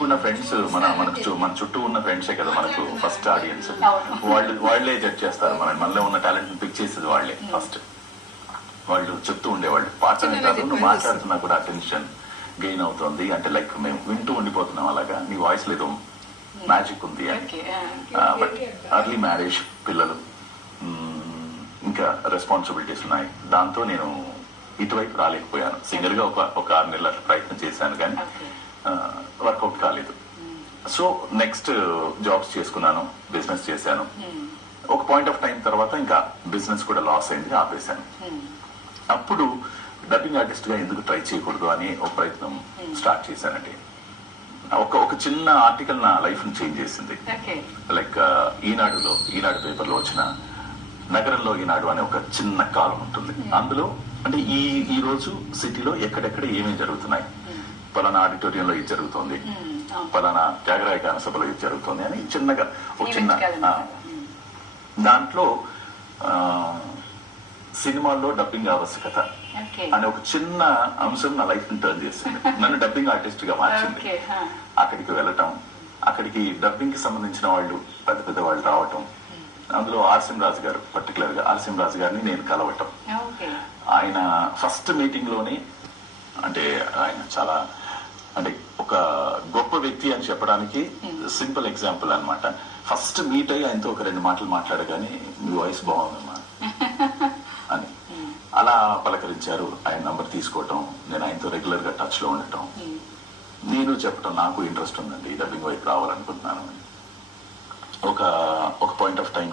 నీకున్న ఫ్రెండ్స్ మన చుట్టూ ఉన్న ఫ్రెండ్సే కదా మనకు ఫస్ట్ ఆడియన్స్. వాళ్ళే జడ్జ్ చేస్తారు మనలో ఉన్న టాలెంట్ పిక్ చేసేది వాళ్ళే ఫస్ట్. వాళ్ళు చెప్తూ ఉండేవాళ్ళు పాటలు కాదు, నువ్వు మాట్లాడుతున్నా కూడా అటెన్షన్ గెయిన్ అవుతుంది అంటే లైక్ మేము వింటూ ఉండిపోతున్నాం అలాగా, నీ వాయిస్ లేదు మ్యాజిక్ ఉంది అని. బట్ అర్లీ మ్యారేజ్, పిల్లలు, ఇంకా రెస్పాన్సిబిలిటీస్ ఉన్నాయి. దాంతో నేను ఇటువైపు రాలేకపోయాను. సింగర్ గా ఒక 6 నెలల ప్రయత్నం చేశాను కానీ వర్కౌట్ కాలేదు. సో నెక్స్ట్ జాబ్స్ చేసుకున్నాను, బిజినెస్ చేశాను. ఒక పాయింట్ ఆఫ్ టైం తర్వాత ఇంకా బిజినెస్ కూడా లాస్ అయింది, ఆపేశాను. అప్పుడు డబ్బింగ్ ఆర్టిస్ట్ గా ఎందుకు ట్రై చేయకూడదు అని ఒక ప్రయత్నం స్టార్ట్ చేశానండి. ఒక చిన్న ఆర్టికల్ నా లైఫ్ ని చేంజ్ చేసింది. లైక్ ఈనాడు పేపర్ లో వచ్చిన నగరంలో ఈనాడు అనే ఒక చిన్న కాలం ఉంటుంది. అందులో అంటే ఈ రోజు సిటీలో ఎక్కడెక్కడ ఏమేమి జరుగుతున్నాయి, పలానా ఆడిటోరియంలో ఇది జరుగుతుంది, పలానా త్యాగరాయ గాన సభలో ఇది జరుగుతుంది అని చిన్నగా ఒక చిన్న దాంట్లో సినిమాల్లో డబ్బింగ్ ఆవశ్యకత అనే ఒక చిన్న అంశం నా లైఫ్ ని టర్న్ చేసింది. నన్ను డబ్బింగ్ ఆర్టిస్ట్ గా మార్చింది. అక్కడికి వెళ్ళటం, అక్కడికి డబ్బింగ్ కి సంబంధించిన వాళ్ళు పెద్ద వాళ్ళు రావటం, అందులో ఆర్సిఎం రాజు గారు, పర్టికులర్ గా ఆర్సిఎం రాజు గారిని నేను కలవటం. ఆయన ఫస్ట్ మీటింగ్ లోనే అంటే ఆయన చాలా అంటే ఒక గొప్ప వ్యక్తి అని చెప్పడానికి సింపుల్ ఎగ్జాంపుల్ అన్నమాట. ఫస్ట్ మీట్ అయ్యి ఆయనతో ఒక 2 మాటలు మాట్లాడగానే మీ వాయిస్ బాగుందమ్మా అని అలా పలకరించారు. ఆయన నంబర్ తీసుకోవటం, నేను ఆయనతో రెగ్యులర్ గా టచ్ లో ఉండటం, నేను చెప్పటం నాకు ఇంట్రెస్ట్ ఉందండి డబ్బింగ్ వైపు రావాలనుకుంటున్నాను. ఒక పాయింట్ ఆఫ్ టైం